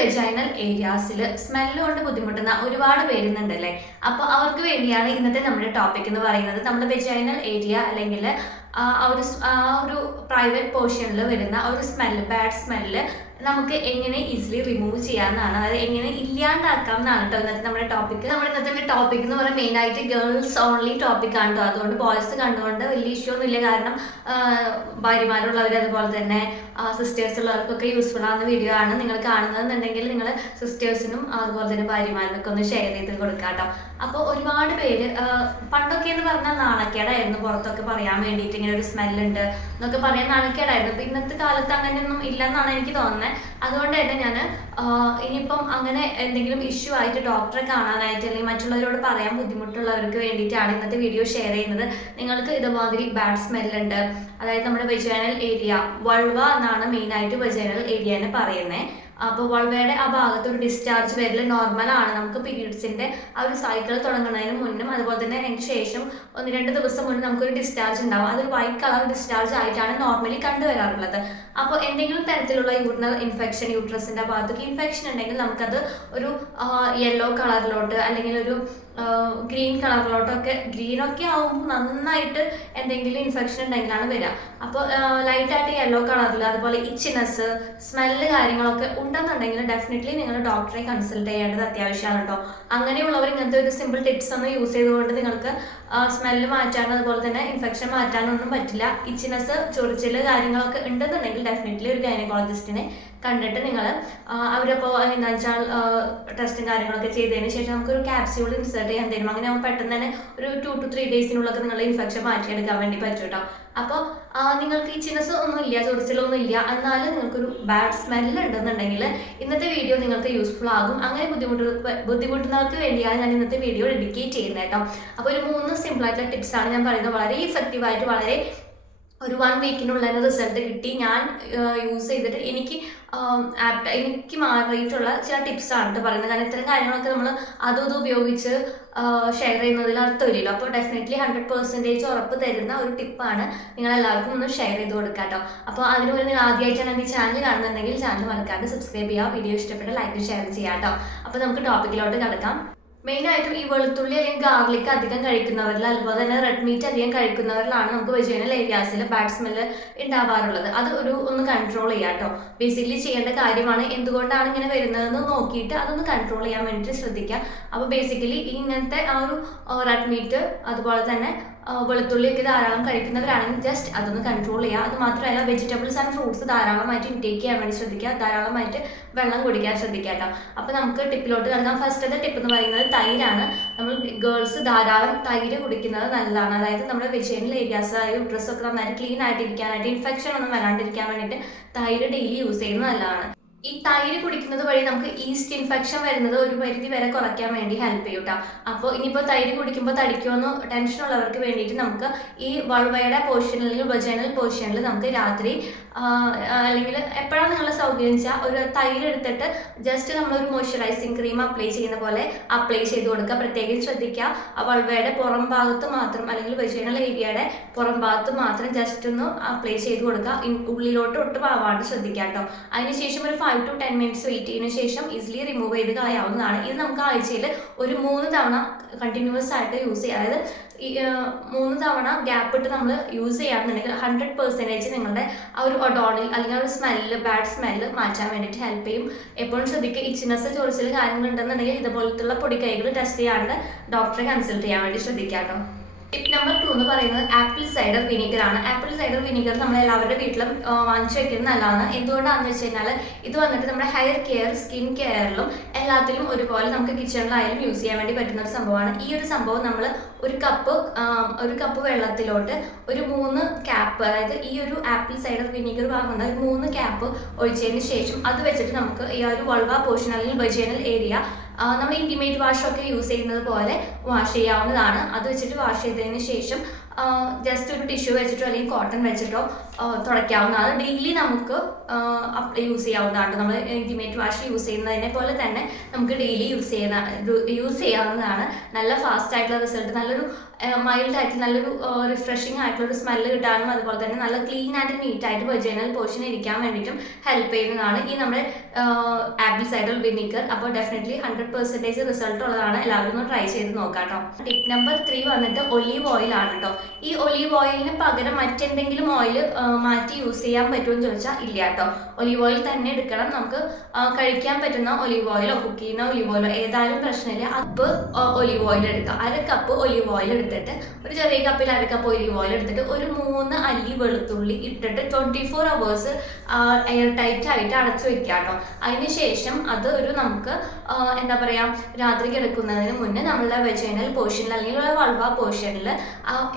Vaginal ഏരിയാസിൽ smell കൊണ്ട് ബുദ്ധിമുട്ടുന്ന ഒരുപാട് പേരുന്നുണ്ടല്ലേ. അപ്പോൾ അവർക്ക് വേണ്ടിയാണ് ഇന്നത്തെ നമ്മുടെ ടോപ്പിക് എന്ന് പറയുന്നത്. നമ്മുടെ വെജൈനൽ ഏരിയ അല്ലെങ്കിൽ ആ ഒരു പ്രൈവറ്റ് പോർഷനിൽ വരുന്ന ഒരു സ്മെല്ല്, ബാഡ് സ്മെല്ല് നമുക്ക് എങ്ങനെ ഈസിലി റിമൂവ് ചെയ്യാമെന്നാണ്, അതായത് എങ്ങനെ ഇല്ലാണ്ടാക്കാം എന്നാണ് കേട്ടോ ഇന്നത്തെ നമ്മുടെ ടോപ്പിക്. നമ്മുടെ ഇന്നത്തെ ടോപ്പിക് എന്ന് പറയുന്നത് മെയിനായിട്ട് ഗേൾസ് ഓൺലി ടോപ്പിക് ആണ് കേട്ടോ. അതുകൊണ്ട് ബോയ്സ് കണ്ടുകൊണ്ട് വലിയ ഇഷ്യൂ ഒന്നുമില്ല. കാരണം ഭാര്യമാരുള്ളവർ അതുപോലെ തന്നെ സിസ്റ്റേഴ്സ് ഉള്ളവർക്കൊക്കെ യൂസ്ഫുൾ ആവുന്ന വീഡിയോ ആണ് നിങ്ങൾ കാണുന്നതെന്നുണ്ടെങ്കിൽ നിങ്ങൾ സിസ്റ്റേഴ്സിനും അതുപോലെ തന്നെ ഭാര്യമാരിനൊക്കെ ഒന്ന് ഷെയർ ചെയ്ത് കൊടുക്കാം കേട്ടോ. അപ്പോൾ ഒരുപാട് പേര് പണ്ടൊക്കെ എന്ന് പറഞ്ഞാൽ നാണക്കേടായിരുന്നു പുറത്തൊക്കെ പറയാൻ വേണ്ടിയിട്ട് ഇങ്ങനെ ഒരു സ്മെല്ലുണ്ട് എന്നൊക്കെ പറയാൻ നാണക്കേടായിരുന്നു. അപ്പോൾ ഇന്നത്തെ കാലത്ത് അങ്ങനെയൊന്നും ഇല്ലെന്നാണ് എനിക്ക് തോന്നുന്നത്. അതുകൊണ്ട് തന്നെ ഞാൻ ഇനിയിപ്പം അങ്ങനെ എന്തെങ്കിലും ഇഷ്യൂ ആയിട്ട് ഡോക്ടറെ കാണാനായിട്ട് അല്ലെങ്കിൽ മറ്റുള്ളവരോട് പറയാൻ ബുദ്ധിമുട്ടുള്ളവർക്ക് വേണ്ടിയിട്ടാണ് ഇന്നത്തെ വീഡിയോ ഷെയർ ചെയ്യുന്നത്. നിങ്ങൾക്ക് ഇതുമാതിരി ബാഡ് സ്മെല്ലുണ്ട്, അതായത് നമ്മുടെ വെജൈനൽ ഏരിയ, വൾവ എന്നാണ് മെയിനായിട്ട് വെജൈനൽ ഏരിയനെ പറയുന്നത്. അപ്പോൾ വൾവയുടെ ആ ഭാഗത്ത് ഒരു ഡിസ്ചാർജ് വരൽ നോർമലാണ്. നമുക്ക് പീരിയഡ്സിൻ്റെ ആ ഒരു സൈക്കിൾ തുടങ്ങുന്നതിന് മുന്നും അതുപോലെ തന്നെ അതിന് ശേഷം 1-2 ദിവസം മുന്നേ നമുക്കൊരു ഡിസ്ചാർജ് ഉണ്ടാവും. അതൊരു വൈറ്റ് കളർ ഡിസ്ചാർജ് ആയിട്ടാണ് നോർമലി കണ്ടുവരാറുള്ളത്. അപ്പോൾ എന്തെങ്കിലും തരത്തിലുള്ള യൂറിനൽ ഇൻഫെക്ഷൻ, യൂട്രസിൻ്റെ ഭാഗത്തേക്ക് ഇൻഫെക്ഷൻ ഉണ്ടെങ്കിൽ നമുക്കത് ഒരു യെല്ലോ കളറിലോട്ട് അല്ലെങ്കിൽ ഒരു ഗ്രീൻ കളറിലോട്ടൊക്കെ, ഗ്രീനൊക്കെ ആകുമ്പോൾ നന്നായിട്ട് എന്തെങ്കിലും ഇൻഫെക്ഷൻ ഉണ്ടെങ്കിലാണ് വരിക. അപ്പോൾ ലൈറ്റായിട്ട് യെല്ലോ കളറിൽ അതുപോലെ ഇച്ചിനെസ്, സ്മെല്ല് കാര്യങ്ങളൊക്കെ ഉണ്ടെന്നുണ്ടെങ്കിൽ ഡെഫിനറ്റ്ലി നിങ്ങൾ ഡോക്ടറെ കൺസൾട്ട് ചെയ്യേണ്ടത് അത്യാവശ്യമാണ് കേട്ടോ. അങ്ങനെയുള്ളവർ ഇങ്ങനത്തെ ഒരു സിമ്പിൾ ടിപ്സ് ഒന്ന് യൂസ് ചെയ്തുകൊണ്ട് നിങ്ങൾക്ക് സ്മെല്ല് മാറ്റാനും അതുപോലെ തന്നെ ഇൻഫെക്ഷൻ മാറ്റാനൊന്നും പറ്റില്ല. ഇച്ചിനെസ്, ചൊറിച്ചിൽ കാര്യങ്ങളൊക്കെ ഉണ്ടെന്നുണ്ടെങ്കിൽ ഡെഫിനറ്റ്ലി ഒരു ഗൈനക്കോളജിസ്റ്റിനെ കണ്ടിട്ട് നിങ്ങൾ അവരപ്പോൾ എന്താ വെച്ചാൽ ടെസ്റ്റും കാര്യങ്ങളൊക്കെ ചെയ്തതിന് ശേഷം നമുക്കൊരു ക്യാപ്സ്യൂൾ ഇൻസേർട്ട് ചെയ്യാൻ തരും. അങ്ങനെ ആകുമ്പോൾ പെട്ടെന്ന് തന്നെ ഒരു 2 to 3 ഡേയ്സിനുള്ളൊക്കെ നിങ്ങളുടെ ഇൻഫെക്ഷൻ മാറ്റിയെടുക്കാൻ വേണ്ടി പറ്റും കേട്ടോ. അപ്പോൾ നിങ്ങൾക്ക് ഇച്ചിനെസ് ഒന്നും ഇല്ല, ചൊറിച്ചിലൊന്നും ഇല്ല, എന്നാലും നിങ്ങൾക്കൊരു ബാഡ് സ്മെല്ല് ഉണ്ടെന്നുണ്ടെങ്കിൽ ഇന്നത്തെ വീഡിയോ നിങ്ങൾക്ക് യൂസ്ഫുൾ ആകും. അങ്ങനെ ബുദ്ധിമുട്ടുന്നവർക്ക് വേണ്ടിയാണ് ഞാൻ ഇന്നത്തെ വീഡിയോ ഡെഡിക്കേറ്റ് ചെയ്യുന്നത് കേട്ടോ. അപ്പോൾ ഒരു 3 സിമ്പിളായിട്ടുള്ള ടിപ്സാണ് ഞാൻ പറയുന്നത്. വളരെ ഇഫക്റ്റീവായിട്ട്, വളരെ ഒരു 1 വീക്കിനുള്ള റിസൾട്ട് കിട്ടി. ഞാൻ യൂസ് ചെയ്തിട്ട് എനിക്ക് മാറിയിട്ടുള്ള ചില ടിപ്സാണ് കേട്ടോ പറയുന്നത്. കാരണം ഇത്തരം കാര്യങ്ങളൊക്കെ നമ്മൾ അതും ഉപയോഗിച്ച് ഷെയർ ചെയ്യുന്നതിൽ അർത്ഥമില്ലല്ലോ. അപ്പോൾ ഡെഫിനറ്റ്ലി 100% ഉറപ്പ് തരുന്ന ഒരു ടിപ്പാണ്. നിങ്ങൾ എല്ലാവർക്കും ഒന്ന് ഷെയർ ചെയ്ത് കൊടുക്കാം കേട്ടോ. അപ്പോൾ അതിന് വേണ്ടി നിങ്ങൾ ആദ്യമായിട്ടാണ് ഈ ചാനൽ കാണുന്നുണ്ടെങ്കിൽ ചാനൽ മറക്കാണ്ട് സബ്സ്ക്രൈബ് ചെയ്യുക, വീഡിയോ ഇഷ്ടപ്പെട്ട ലൈക്ക് ഷെയർ ചെയ്യാം കേട്ടോ. അപ്പോൾ നമുക്ക് ടോപ്പിക്കിലോട്ട് കിടക്കാം. മെയിനായിട്ടും ഈ വെളുത്തുള്ളി അല്ലെങ്കിൽ ഗാർലിക് അധികം കഴിക്കുന്നവരിൽ, അതുപോലെ തന്നെ റെഡ് മീറ്റ് അധികം കഴിക്കുന്നവരിലാണ് നമുക്ക് വെജൈനൽ ഏരിയാസിൽ ബാഡ് സ്മെല്ല് ഉണ്ടാവാറുള്ളത്. അത് ഒന്ന് കൺട്രോൾ ചെയ്യാം കേട്ടോ. ബേസിക്കലി ചെയ്യേണ്ട കാര്യമാണ്. എന്തുകൊണ്ടാണ് ഇങ്ങനെ വരുന്നതെന്ന് നോക്കിയിട്ട് അതൊന്ന് കൺട്രോൾ ചെയ്യാൻ വേണ്ടിയിട്ട് ശ്രദ്ധിക്കാം. അപ്പോൾ ബേസിക്കലി ഇങ്ങനത്തെ ആ ഒരു റെഡ് മീറ്റ് അതുപോലെ തന്നെ വെളുത്തുള്ളിയൊക്കെ ധാരാളം കഴിക്കുന്നവരാണെങ്കിൽ ജസ്റ്റ് അതൊന്ന് കൺട്രോൾ ചെയ്യുക. അത് മാത്രമല്ല വെജിറ്റബിൾസ് ആൻഡ് ഫ്രൂട്ട്സ് ധാരാളമായിട്ട് ഇൻടേക്ക് ചെയ്യാൻ വേണ്ടി ശ്രദ്ധിക്കുക. ധാരാളമായിട്ട് വെള്ളം കുടിക്കാൻ ശ്രദ്ധിക്കുക കേട്ടോ. അപ്പോൾ നമുക്ക് ടിപ്പിലോട്ട് കിടക്കാം. ഫസ്റ്റത്തെ ടിപ്പ് എന്ന് പറയുന്നത് തൈരാണ്. നമ്മൾ ഗേൾസ് ധാരാളം തൈര് കുടിക്കുന്നത് നല്ലതാണ്. അതായത് നമ്മുടെ വെജൈനൽ ഏരിയാസ്, യൂട്രസ് ഒക്കെ നന്നായിട്ട് ക്ലീൻ ആയിട്ടിരിക്കാനായിട്ട്, ഇൻഫെക്ഷൻ ഒന്നും വരാണ്ടിരിക്കാൻ വേണ്ടിയിട്ട് തൈര് ഡെയിലി യൂസ് ചെയ്യുന്നത് നല്ലതാണ്. ഈ തൈര് കുടിക്കുന്നത് വഴി നമുക്ക് ഈസ്റ്റ് ഇൻഫെക്ഷൻ വരുന്നത് ഒരു പരിധി വരെ കുറയ്ക്കാൻ വേണ്ടി ഹെൽപ്പ് ചെയ്യും കേട്ടോ. അപ്പോൾ ഇനിയിപ്പോൾ തൈര് കുടിക്കുമ്പോൾ തടിക്കുമെന്ന് ടെൻഷൻ ഉള്ളവർക്ക് വേണ്ടിയിട്ട് നമുക്ക് ഈ വൾവയുടെ പോർഷനിൽ അല്ലെങ്കിൽ വെജൈനൽ പോർഷനിൽ നമുക്ക് രാത്രി അല്ലെങ്കിൽ എപ്പോഴാണ് നിങ്ങൾ സൗകര്യം വെച്ചാൽ ഒരു തൈര് എടുത്തിട്ട് ജസ്റ്റ് നമ്മളൊരു മോയ്സ്ചറൈസിങ് ക്രീം അപ്ലൈ ചെയ്യുന്ന പോലെ അപ്ലൈ ചെയ്ത് കൊടുക്കുക. പ്രത്യേകം ശ്രദ്ധിക്കുക, ആ വൾവയുടെ പുറം ഭാഗത്ത് മാത്രം അല്ലെങ്കിൽ വെജൈനൽ ഏരിയയുടെ പുറം ഭാഗത്ത് മാത്രം ജസ്റ്റ് ഒന്ന് അപ്ലൈ ചെയ്ത് കൊടുക്കുക. ഉള്ളിലോട്ട് ഒട്ടും ആവാണ്ട് ശ്രദ്ധിക്കുക കേട്ടോ. അതിനുശേഷം ഒരു 5 to 10 minutes വെയിറ്റ് ചെയ്തതിനു ശേഷം ഈസിലി റിമൂവ് ചെയ്ത് കളയാവുന്നതാണ്. ഇത് നമുക്ക് ആഴ്ചയിൽ ഒരു 3 തവണ കണ്ടിന്യൂസ് ആയിട്ട് യൂസ് ചെയ്യുക. അതായത് ഈ 3 തവണ ഗ്യാപ്പ് ഇട്ട് നമ്മൾ യൂസ് ചെയ്യുകയാണെന്നുണ്ടെങ്കിൽ 100% നിങ്ങളുടെ ആ ഒരു ഒഡോണിൽ അല്ലെങ്കിൽ ആ ഒരു സ്മെല്ല്, ബാഡ് സ്മെല്ല് മാറ്റാൻ വേണ്ടിയിട്ട് ഹെൽപ്പ് ചെയ്യും. എപ്പോഴും ശ്രദ്ധിക്കുക, ഇച്ചിനെസ്, ചൊറിച്ചിൽ കാര്യങ്ങളുണ്ടെന്നുണ്ടെങ്കിൽ ഇതുപോലത്തുള്ള പൊടിക്കൈകൾ ടെസ്റ്റ് ചെയ്യാണ്ട് ഡോക്ടറെ കൺസൾട്ട് ചെയ്യാൻ വേണ്ടി ശ്രദ്ധിക്കുക കേട്ടോ. ടിപ്പ് നമ്പർ 2 എന്ന് പറയുന്നത് ആപ്പിൾ സൈഡർ വിനീഗർ ആണ്. ആപ്പിൾ സൈഡർ വിനീഗർ നമ്മൾ എല്ലാവരുടെ വീട്ടിലും വാങ്ങിച്ചു വെക്കുന്നത് നല്ലതാണ്. എന്തുകൊണ്ടാണെന്ന് വെച്ച് കഴിഞ്ഞാൽ ഇത് വന്നിട്ട് നമ്മുടെ ഹെയർ കെയർ, സ്കിൻ കെയറിലും എല്ലാത്തിലും ഒരുപോലെ നമുക്ക് കിച്ചണിലായാലും യൂസ് ചെയ്യാൻ വേണ്ടി പറ്റുന്ന ഒരു സംഭവമാണ്. ഈ ഒരു സംഭവം നമ്മൾ ഒരു കപ്പ് വെള്ളത്തിലോട്ട് ഒരു 3 ക്യാപ്പ്, അതായത് ഈ ഒരു ആപ്പിൾ സൈഡർ വിനീഗർ വാങ്ങുന്ന ഒരു 3 ക്യാപ്പ് ഒഴിച്ചതിന് ശേഷം അത് വെച്ചിട്ട് നമുക്ക് ഈ ഒരു വൾവ പോർഷൻ അല്ലെങ്കിൽ വെജൈനൽ ഏരിയ നമ്മൾ ഇൻറ്റിമേറ്റ് വാഷൊക്കെ യൂസ് ചെയ്യുന്നത് പോലെ വാഷ് ചെയ്യാവുന്നതാണ്. അത് വെച്ചിട്ട് വാഷ് ചെയ്തതിന് ശേഷം ജസ്റ്റ് ഒരു ടിഷ്യൂ വെച്ചിട്ടോ അല്ലെങ്കിൽ കോട്ടൺ വെച്ചിട്ടോ തുടയ്ക്കാവുന്നതാണ്. ഡെയിലി നമുക്ക് യൂസ് ചെയ്യാവുന്നതാണ്. നമ്മൾ ഇന്റിമേറ്റ് വാഷ് യൂസ് ചെയ്യുന്നതിനെ പോലെ തന്നെ നമുക്ക് ഡെയിലി യൂസ് ചെയ്യാവുന്നതാണ്. നല്ല ഫാസ്റ്റ് ആയിട്ടുള്ള റിസൾട്ട്, നല്ലൊരു മൈൽഡ് ആയിട്ട് നല്ലൊരു റിഫ്രഷിംഗ് ആയിട്ടുള്ള ഒരു സ്മെല്ല് കിട്ടാനും അതുപോലെ തന്നെ നല്ല ക്ലീൻ ആൻഡ് നീറ്റ് ആയിട്ട് വെജൈനൽ പോർഷൻ ഇരിക്കാൻ വേണ്ടിയിട്ടും ഹെൽപ്പ് ചെയ്യുന്നതാണ് ഈ നമ്മുടെ ആപ്പിൾ സൈഡർ വിനീഗർ. അപ്പോൾ ഡെഫിനറ്റ്ലി 100% റിസൾട്ട് ഉള്ളതാണ്. എല്ലാവരും ഒന്ന് ട്രൈ ചെയ്ത് നോക്കാം കേട്ടോ. ടിപ്പ് നമ്പർ 3 വന്നിട്ട് ഒലീവ് ഓയിൽ ആണ് കേട്ടോ. ഈ ഒലീവ് ഓയിലിന് പകരം മറ്റെന്തെങ്കിലും ഓയിൽ മാറ്റി യൂസ് ചെയ്യാൻ പറ്റുമെന്ന് ചോദിച്ചാൽ ഇല്ല കേട്ടോ. ഒലീവ് ഓയിൽ തന്നെ എടുക്കണം. നമുക്ക് കഴിക്കാൻ പറ്റുന്ന ഒലീവ് ഓയിലോ കുക്ക് ചെയ്യുന്ന ഒലീവ് ഓയിലോ ഏതായാലും പ്രശ്നമില്ല. കപ്പ് ഒലീവ് ഓയിൽ എടുക്കുക. 1/2 കപ്പ് ഒലീവ് ഓയിൽ എടുത്തിട്ട്, ഒരു ചെറിയ കപ്പിൽ 1/2 കപ്പ് ഒലീവ് ഓയിൽ എടുത്തിട്ട് ഒരു 3 അല്ലി വെളുത്തുള്ളി ഇട്ടിട്ട് 24 hours എയർ ടൈറ്റ് ആയിട്ട് അടച്ചു വെക്കുക കേട്ടോ. അതിനുശേഷം അത് ഒരു നമുക്ക് എന്താ പറയുക, രാത്രി കിടക്കുന്നതിന് മുന്നേ നമ്മളുടെ വെജൈനൽ പോർഷനിൽ അല്ലെങ്കിൽ വൾവ പോർഷനിൽ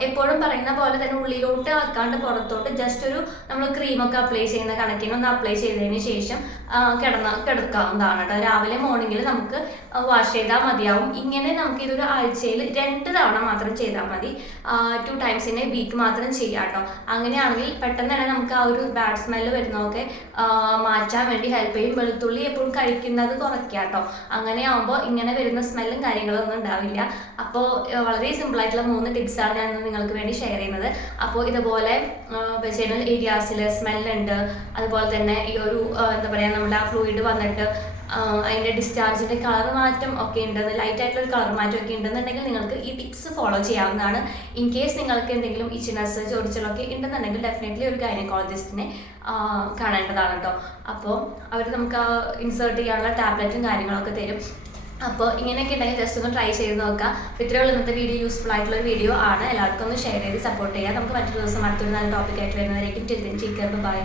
എപ്പോഴും പറയുന്ന പോലെ തന്നെ ഉള്ളിലോട്ട് ആക്കാണ്ട് പുറത്തോട്ട് ജസ്റ്റ് ഒരു നമ്മൾ ക്രീമൊക്കെ അപ്ലൈ ചെയ്യുന്ന കണക്കിനൊന്ന് അപ്ലൈ ചെയ്തതിന് ശേഷം കിടക്കാവുന്നതാണ് കേട്ടോ. രാവിലെ മോർണിംഗിൽ നമുക്ക് വാഷ് ചെയ്താൽ മതിയാവും. ഇങ്ങനെ നമുക്ക് ഇതൊരു ആഴ്ചയിൽ 2 തവണ മാത്രം ചെയ്താൽ മതി. 2 times in a week മാത്രം ചെയ്യാം കേട്ടോ. അങ്ങനെയാണെങ്കിൽ പെട്ടെന്ന് തന്നെ നമുക്ക് ആ ഒരു ബാഡ് സ്മെല്ല് വരുന്നതൊക്കെ മാറ്റാൻ വേണ്ടി ഹെൽപ്പ് ചെയ്യും. വെളുത്തുള്ളി എപ്പോഴും കഴിക്കുന്നത് കുറയ്ക്കുക കേട്ടോ. അങ്ങനെ ആകുമ്പോൾ ഇങ്ങനെ വരുന്ന സ്മെല്ലും കാര്യങ്ങളും ഒന്നും ഉണ്ടാവില്ല. അപ്പോൾ വളരെ സിമ്പിളായിട്ടുള്ള 3 ടിപ്സാണ് ഞാൻ നിങ്ങൾക്ക് വേണ്ടി ഷെയർ ചെയ്യുന്നത്. അപ്പോൾ ഇതുപോലെ വെജൈനൽ ഏരിയാസിൽ സ്മെല്ലുണ്ട്, അതുപോലെ തന്നെ ഈ ഒരു എന്താ പറയുക, നമ്മുടെ ആ ഫ്ലൂയിഡ് വന്നിട്ട് അതിൻ്റെ ഡിസ്ചാർജിൻ്റെ കളർ മാറ്റം ഒക്കെ ഉണ്ടെന്ന്, ലൈറ്റ് ആയിട്ടുള്ള ഒരു കളർ മാറ്റം ഒക്കെ ഉണ്ടെന്നുണ്ടെങ്കിൽ നിങ്ങൾക്ക് ഈ ടിപ്സ് ഫോളോ ചെയ്യാവുന്നതാണ്. ഇൻ കേസ് നിങ്ങൾക്ക് എന്തെങ്കിലും ഇച്ചിനസ് ചൊറിച്ചിലൊക്കെ ഉണ്ടെന്നുണ്ടെങ്കിൽ ഡെഫിനറ്റ്ലി ഒരു ഗൈനക്കോളജിസ്റ്റിനെ കാണേണ്ടതാണ് കേട്ടോ. അപ്പോൾ അവർ നമുക്ക് ഇൻസേർട്ട് ചെയ്യാനുള്ള ടാബ്ലറ്റും കാര്യങ്ങളൊക്കെ തരും. അപ്പോൾ ഇങ്ങനെയൊക്കെ ഉണ്ടെങ്കിൽ ജസ്റ്റ് ഒന്ന് ട്രൈ ചെയ്ത് നോക്കാം. ഇത്രയുള്ള ഇന്നത്തെ വീഡിയോ യൂസ്ഫുൾ ആയിട്ടുള്ള വീഡിയോ ആണ്. എല്ലാവർക്കും ഒന്ന് ഷെയർ ചെയ്ത് സപ്പോർട്ട് ചെയ്യാം. നമുക്ക് മറ്റൊരു ദിവസം അടുത്തൊരു നല്ല ടോപ്പിക്കായിട്ട് വരുന്നതായിരിക്കും. Till then take care, by.